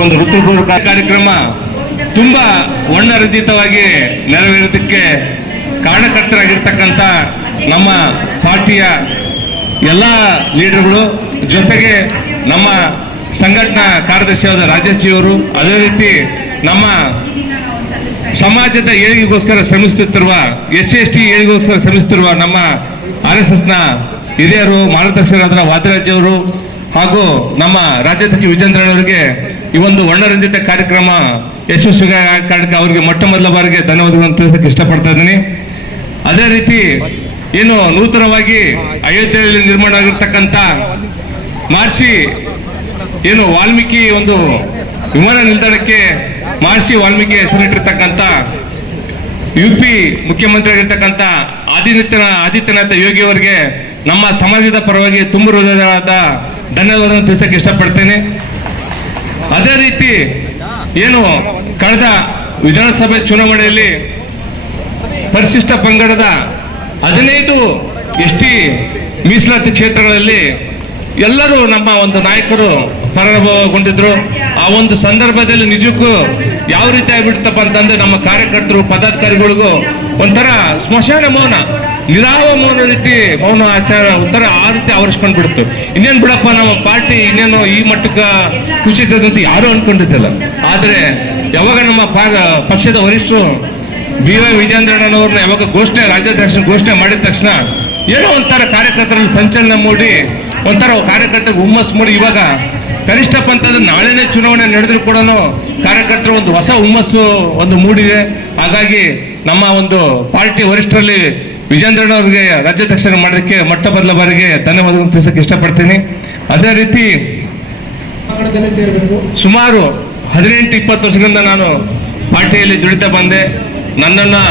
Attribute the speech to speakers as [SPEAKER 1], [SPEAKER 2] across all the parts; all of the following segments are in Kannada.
[SPEAKER 1] ಒಂದು ಋತುಪೂರ್ವಕ ಕಾರ್ಯಕ್ರಮ ತುಂಬಾ ವರ್ಣರಂಜಿತವಾಗಿ ನೆರವೇರೋದಕ್ಕೆ ಕಾರಣಕರ್ತರಾಗಿರ್ತಕ್ಕಂಥ ನಮ್ಮ ಪಾರ್ಟಿಯ ಎಲ್ಲ ಲೀಡರ್ಗಳು ಜೊತೆಗೆ ನಮ್ಮ ಸಂಘಟನಾ ಕಾರ್ಯದರ್ಶಿಯಾದ ರಾಜೇಶ್ಜಿ ಜಿಯವರು ಅದೇ ರೀತಿ ನಮ್ಮ ಸಮಾಜದ ಏಳಿಗೆಗೋಸ್ಕರ ಶ್ರಮಿಸುತ್ತಿರುವ, ಎಸ್ ಸಿ ಎಸ್ ಟಿ ಏಳಿಗೆಗೋಸ್ಕರ ಶ್ರಮಿಸುತ್ತಿರುವ ನಮ್ಮ ಆರ್ ಎಸ್ ಎಸ್ನ ಹಿರಿಯರು, ಮಾರ್ಗದರ್ಶಕರಾದ ವಾದಿರಾಜ್ ಅವರು ಹಾಗೂ ನಮ್ಮ ರಾಜ್ಯಾಧ್ಯಕ್ಷ ವಿಜೇಂದ್ರನವರಿಗೆ ಈ ಒಂದು ವರ್ಣರಂಜಿತ ಕಾರ್ಯಕ್ರಮ ಯಶಸ್ವಿ ಕಾರಣಕ್ಕೆ ಅವರಿಗೆ ಮೊಟ್ಟ ಮೊದಲ ಬಾರಿಗೆ ಧನ್ಯವಾದಗಳನ್ನು ತಿಳಿಸಕ್ಕೆ ಇಷ್ಟಪಡ್ತಾ ಇದ್ದೀನಿ. ಅದೇ ರೀತಿ ಏನು ನೂತನವಾಗಿ ಅಯೋಧ್ಯೆಯಲ್ಲಿ ನಿರ್ಮಾಣ ಆಗಿರ್ತಕ್ಕಂಥ ಮಹರ್ಷಿ ಏನು ವಾಲ್ಮೀಕಿ ಒಂದು ವಿಮಾನ ನಿಲ್ದಾಣಕ್ಕೆ ಮಹರ್ಷಿ ವಾಲ್ಮೀಕಿ ಹೆಸರಿಟ್ಟಿರ್ತಕ್ಕಂಥ ಯು ಪಿ ಮುಖ್ಯಮಂತ್ರಿ ಆಗಿರ್ತಕ್ಕಂಥ ಆದಿತ್ಯನ ಆದಿತ್ಯನಾಥ ಯೋಗಿಯವರಿಗೆ ನಮ್ಮ ಸಮಾಜದ ಪರವಾಗಿ ತುಂಬ ಹೃದಯದ ಧನ್ಯವಾದವನ್ನು ತಿಳಿಸಕ್ಕೆ ಇಷ್ಟಪಡ್ತೇನೆ. ಅದೇ ರೀತಿ ಏನು ಕಳೆದ ವಿಧಾನಸಭೆ ಚುನಾವಣೆಯಲ್ಲಿ ಪರಿಶಿಷ್ಟ ಪಂಗಡದ ಹದಿನೈದು ಎಸ್ ಟಿ ಮೀಸಲಾತಿ ಕ್ಷೇತ್ರಗಳಲ್ಲಿ ಎಲ್ಲರೂ ನಮ್ಮ ಒಂದು ನಾಯಕರು ಪರಾಭವಗೊಂಡಿದ್ರು. ಆ ಒಂದು ಸಂದರ್ಭದಲ್ಲಿ ನಿಜಕ್ಕೂ ಯಾವ ರೀತಿ ಆಗಿಬಿಡ್ತಪ್ಪ ಅಂತಂದ್ರೆ ನಮ್ಮ ಕಾರ್ಯಕರ್ತರು, ಪದಾಧಿಕಾರಿಗಳಿಗೂ ಒಂಥರ ಸ್ಮಶಾನ ಮೌನ. ನಿರಾವ ಮೌನ ರೀತಿ ಮೌನ, ಆಚಾರ ಉತ್ತರ ಆ ರೀತಿ ಆವರಿಸ್ಕೊಂಡ್ ಬಿಡ್ತು. ಇನ್ನೇನ್ ಬಿಡಪ್ಪ, ನಮ್ಮ ಪಾರ್ಟಿ ಇನ್ನೇನು ಈ ಮಟ್ಟಕ್ಕೆ ಅಂತ ಯಾರು ಅನ್ಕೊಂಡಿದ್ದಿಲ್ಲ. ಆದ್ರೆ ಯಾವಾಗ ನಮ್ಮ ಪಕ್ಷದ ವರಿಷ್ಠರು ಬಿ ವೈ ವಿಜೇಂದ್ರಣ್ಣನವ್ರನ್ನ ಯಾವಾಗ ಘೋಷಣೆ ರಾಜ್ಯಾಧ್ಯಕ್ಷ ಘೋಷಣೆ ಮಾಡಿದ ತಕ್ಷಣ ಏನೋ ಒಂಥರ ಕಾರ್ಯಕರ್ತರಲ್ಲಿ ಸಂಚಲನ ಮೂಡಿ, ಒಂಥರ ಕಾರ್ಯಕರ್ತರಿಗೆ ಹುಮ್ಮಸ್ ಮೂಡಿ ಇವಾಗ ಕನಿಷ್ಠ ಪಂಥದ ನಾಳೆನೇ ಚುನಾವಣೆ ನಡೆದ್ರು ಕೂಡ ಕಾರ್ಯಕರ್ತರು ಒಂದು ಹೊಸ ಹುಮ್ಮಸ್ಸು ಒಂದು ಮೂಡಿದೆ. ಹಾಗಾಗಿ ನಮ್ಮ ಒಂದು ಪಾರ್ಟಿ ವರಿಷ್ಠರಲ್ಲಿ ವಿಜೇಂದ್ರಣ್ಣವ್ರಿಗೆ ರಾಜ್ಯಾಧ್ಯಕ್ಷ ಮಾಡೋದಕ್ಕೆ ಮೊಟ್ಟ ಮೊದಲ ಬಾರಿಗೆ ಧನ್ಯವಾದಗಳನ್ನು ತಿಳಿಸಕ್ಕೆ ಇಷ್ಟಪಡ್ತೀನಿ. ಅದೇ ರೀತಿ ಸುಮಾರು ಹದಿನೆಂಟು ಇಪ್ಪತ್ತು ವರ್ಷಗಳಿಂದ ನಾನು ಪಾರ್ಟಿಯಲ್ಲಿ ದುಡಿತಾ ಬಂದೆ. ನನ್ನನ್ನು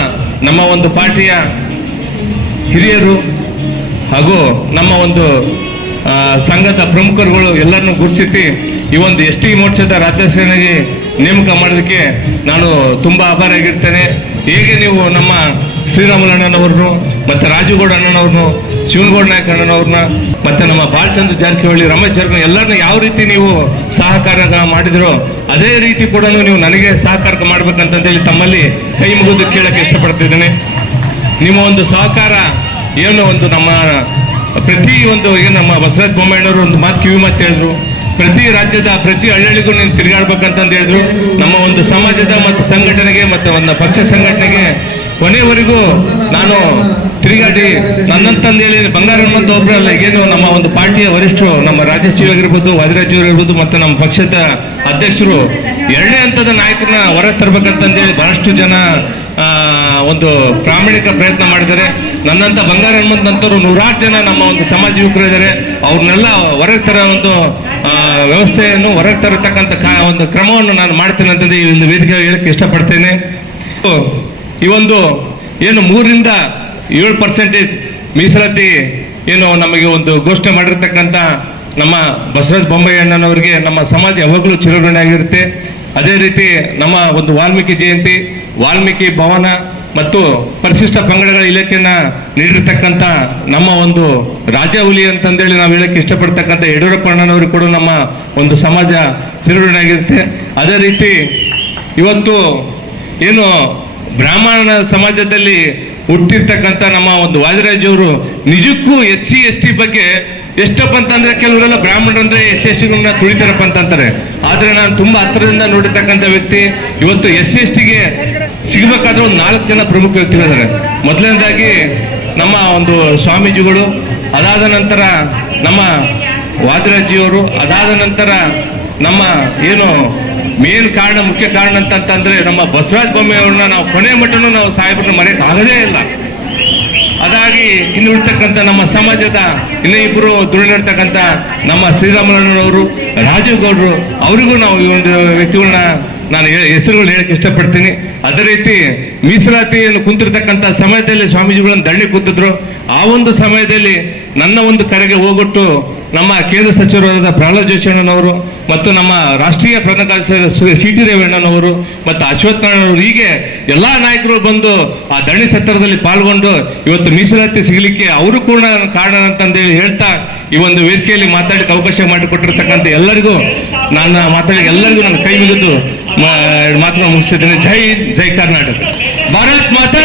[SPEAKER 1] ನಮ್ಮ ಒಂದು ಪಾರ್ಟಿಯ ಹಿರಿಯರು ಹಾಗೂ ನಮ್ಮ ಒಂದು ಸಂಘದ ಪ್ರಮುಖರುಗಳು ಎಲ್ಲರನ್ನೂ ಗುರುತಿಸಿ ಈ ಒಂದು ಎಸ್ ಟಿ ಮೋರ್ಚಾದ ರಾಜ್ಯಾಧ್ಯಕ್ಷನಾಗಿ ನೇಮಕ ಮಾಡೋದಕ್ಕೆ ನಾನು ತುಂಬ ಆಭಾರಿಯಾಗಿರ್ತೇನೆ. ಹೇಗೆ ನೀವು ನಮ್ಮ ಶ್ರೀರಾಮುಲು ಅಣ್ಣನವ್ರನ್ನು, ಮತ್ತೆ ರಾಜುಗೌಡ ಅಣ್ಣನವ್ರನ್ನು, ಶಿವನಗೌಡ ನಾಯಕ ಅಣ್ಣನವ್ರನ್ನ, ಮತ್ತೆ ನಮ್ಮ ಬಾಲಚಂದ್ರ ಜಾರಕಿಹೊಳಿ, ರಮೇಶ್ ಜಾರಕಿಹೊಳಿ, ಎಲ್ಲರನ್ನ ಯಾವ ರೀತಿ ನೀವು ಸಹಕಾರ ಮಾಡಿದಿರೋ, ಅದೇ ರೀತಿ ಕೂಡ ನೀವು ನನಗೆ ಸಹಕಾರ ಮಾಡ್ಬೇಕಂತಂದೇಳಿ ತಮ್ಮಲ್ಲಿ ಕೈ ಮುಗಿದು ಕೇಳಕ್ಕೆ ಇಷ್ಟಪಡ್ತಿದ್ದೇನೆ. ನಿಮ್ಮ ಒಂದು ಸಹಕಾರ ಏನು ಒಂದು ನಮ್ಮ ಪ್ರತಿ ಒಂದು ಏನು ನಮ್ಮ ಬಸವರಾಜ ಬೊಮ್ಮಾಯಿಯವರು ಒಂದು ಮಾತು ಕಿವಿ ಮಾತು ಹೇಳಿದ್ರು. ಪ್ರತಿ ರಾಜ್ಯದ, ಪ್ರತಿ ಹಳ್ಳಿಗೂ ನೀನು ತಿರುಗಾಡ್ಬೇಕಂತಂದು ಹೇಳಿದ್ರು. ನಮ್ಮ ಒಂದು ಸಮಾಜದ ಮತ್ತು ಸಂಘಟನೆಗೆ, ಮತ್ತು ಒಂದು ಪಕ್ಷ ಸಂಘಟನೆಗೆ ಕೊನೆವರೆಗೂ ನಾನು ತಿರುಗಾಡಿ ನನ್ನಂತಂದೇಳಿ ಬಂಗಾರ ಅನ್ನೋದು ಒಬ್ಬರಲ್ಲ ಏನು ನಮ್ಮ ಒಂದು ಪಾರ್ಟಿಯ ವರಿಷ್ಠರು, ನಮ್ಮ ಜಿ ಆಗಿರ್ಬೋದು, ವಾದಿರಾಜ್ ಇರ್ಬೋದು ಮತ್ತು ನಮ್ಮ ಪಕ್ಷದ ಅಧ್ಯಕ್ಷರು, ಎರಡನೇ ಹಂತದ ನಾಯಕರನ್ನ ಹೊರ ತರಬೇಕಂತಂದೇಳಿ ಬಹಳಷ್ಟು ಜನ ಒಂದು ಪ್ರಾಮಾಣಿಕ ಪ್ರಯತ್ನ ಮಾಡಿದ್ದಾರೆ. ನನ್ನಂತ ಬಂಗಾರ ಹನುಮಂತಂತವ್ರು ನೂರಾರು ಜನ ನಮ್ಮ ಒಂದು ಸಮಾಜ ಯುವಕರು ಇದ್ದಾರೆ. ಅವ್ರನ್ನೆಲ್ಲ ಹೊರಗೆ ತರೋ ಒಂದು ವ್ಯವಸ್ಥೆಯನ್ನು ಹೊರಗೆ ತರತಕ್ಕಂಥ ಒಂದು ಕ್ರಮವನ್ನು ನಾನು ಮಾಡ್ತೇನೆ ಅಂತಂದು ಒಂದು ವೇದಿಕೆ ಹೇಳಕ್ಕೆ ಇಷ್ಟಪಡ್ತೇನೆ. ಈ ಒಂದು ಏನು ಮೂರರಿಂದ ಏಳು ಪರ್ಸೆಂಟೇಜ್ ಮೀಸಲಾತಿ ಏನು ನಮಗೆ ಒಂದು ಘೋಷಣೆ ಮಾಡಿರ್ತಕ್ಕಂಥ ನಮ್ಮ ಬಸವರಾಜ ಬೊಮ್ಮಯ್ಯಣ್ಣನವರಿಗೆ ನಮ್ಮ ಸಮಾಜ ಯಾವಾಗಲೂ ಚಿರಋಣಿ ಆಗಿರುತ್ತೆ. ಅದೇ ರೀತಿ ನಮ್ಮ ಒಂದು ವಾಲ್ಮೀಕಿ ಜಯಂತಿ, ವಾಲ್ಮೀಕಿ ಭವನ ಮತ್ತು ಪರಿಶಿಷ್ಟ ಪಂಗಡಗಳ ಇಲಾಖೆಯನ್ನ ನೀಡಿರ್ತಕ್ಕಂಥ ನಮ್ಮ ಒಂದು ರಾಜಹುಲಿ ಅಂತಂದೇಳಿ ನಾವು ಹೇಳಕ್ಕೆ ಇಷ್ಟಪಡ್ತಕ್ಕಂಥ ಯಡಿಯೂರಪ್ಪ ಅಣ್ಣನವರು ಕೂಡ ನಮ್ಮ ಒಂದು ಸಮಾಜ ಚಿರಋಣಿ ಆಗಿರುತ್ತೆ ಅದೇ ರೀತಿ ಇವತ್ತು ಏನು ಬ್ರಾಹ್ಮಣ ಸಮಾಜದಲ್ಲಿ ಹುಟ್ಟಿರ್ತಕ್ಕಂಥ ನಮ್ಮ ಒಂದು ವಾದಿರಾಜ್ ಅವರು ನಿಜಕ್ಕೂ ಎಸ್ ಸಿ, ಎಸ್ ಟಿ ಬಗ್ಗೆ ಎಷ್ಟಪ್ಪ ಅಂತಂದ್ರೆ ಕೆಲವರೆಲ್ಲ ಬ್ರಾಹ್ಮಣರಂದ್ರೆ ಎಸ್ ಎಸ್ ಟಿಗಳನ್ನ ತುಳಿತಾರಪ್ಪ ಅಂತಂತಾರೆ. ಆದ್ರೆ ನಾನು ತುಂಬಾ ಹತ್ತಿರದಿಂದ ನೋಡಿರ್ತಕ್ಕಂಥ ವ್ಯಕ್ತಿ, ಇವತ್ತು ಎಸ್ ಸಿ, ಎಸ್ ಟಿಗೆ ಸಿಗಬೇಕಾದ್ರೆ ಒಂದು ನಾಲ್ಕು ಜನ ಪ್ರಮುಖ ವ್ಯಕ್ತಿಗಳಿದ್ದಾರೆ. ಮೊದಲನೇದಾಗಿ ನಮ್ಮ ಒಂದು ಸ್ವಾಮೀಜಿಗಳು, ಅದಾದ ನಂತರ ನಮ್ಮ ವಾದಿರಾಜಿಯವರು ಅದಾದ ನಂತರ ನಮ್ಮ ಏನು ಮೇನ್ ಕಾರಣ, ಮುಖ್ಯ ಕಾರಣ ಅಂತಂತಂದ್ರೆ ನಮ್ಮ ಬಸವರಾಜ ಬೊಮ್ಮೆಯವ್ರನ್ನ ನಾವು ಕೊನೆ ಮಟ್ಟನು ನಾವು ಸಾಹೇಬ್ರನ್ನ ಮರೆಯಕ್ಕೆ ಆಗದೇ ಇಲ್ಲ. ಅದಾಗಿ ಇನ್ನು ಇರ್ತಕ್ಕಂಥ ನಮ್ಮ ಸಮಾಜದ ಇನ್ನ ಇಬ್ಬರು ದುಡಿದಿರ್ತಕ್ಕಂಥ ನಮ್ಮ ಶ್ರೀರಾಮನವರು ರಾಜೀವ್ ಗೌಡ್ರು, ಅವರಿಗೂ ನಾವು ಈ ಒಂದು ವ್ಯಕ್ತಿಗಳನ್ನ ನಾನು ಹೆಸರುಗಳು ಹೇಳಕ್ಕೆ ಇಷ್ಟಪಡ್ತೀನಿ. ಅದೇ ರೀತಿ ಮೀಸಲಾತಿಯನ್ನು ಕುಂತಿರ್ತಕ್ಕಂಥ ಸಮಯದಲ್ಲಿ ಸ್ವಾಮೀಜಿಗಳನ್ನು ದಂಡಿ ಕೂತಿದ್ರು. ಆ ಒಂದು ಸಮಯದಲ್ಲಿ ನನ್ನ ಒಂದು ಕರೆಗೆ ಹೋಗೊಟ್ಟು ನಮ್ಮ ಕೇಂದ್ರ ಸಚಿವರಾದ ಪ್ರಹ್ಲಾದ್ ಜೋಶಿ ಅಣ್ಣನವರು ಮತ್ತು ನಮ್ಮ ರಾಷ್ಟ್ರೀಯ ಪ್ರಧಾನ ಕಾರ್ಯದರ್ಶಿ ಸಿ ಟಿ ರೇವಣ್ಣನವರು ಮತ್ತು ಅಶ್ವಥ್ ನಾರಾಯಣವರು ಹೀಗೆ ಎಲ್ಲ ನಾಯಕರು ಬಂದು ಆ ದಣಿ ಸತ್ರದಲ್ಲಿ ಪಾಲ್ಗೊಂಡು ಇವತ್ತು ಮೀಸಲಾತಿ ಸಿಗಲಿಕ್ಕೆ ಅವರು ಕೂಡ ಕಾರಣ ಅಂತಂದೇಳಿ ಹೇಳ್ತಾ ಈ ಒಂದು ವೇದಿಕೆಯಲ್ಲಿ ಮಾತಾಡಕ್ಕೆ ಅವಕಾಶ ಮಾಡಿಕೊಟ್ಟಿರ್ತಕ್ಕಂಥ ಎಲ್ಲರಿಗೂ ನನ್ನ ಮಾತಾಡಿ ಎಲ್ಲರಿಗೂ ನಾನು ಕೈ ಮುಗಿದು ಮಾತನ್ನು ಮುಗಿಸ್ತಿದ್ದೇನೆ. ಜೈ ಜೈ ಕರ್ನಾಟಕ. ಭಾರತ್ ಮಾತಾ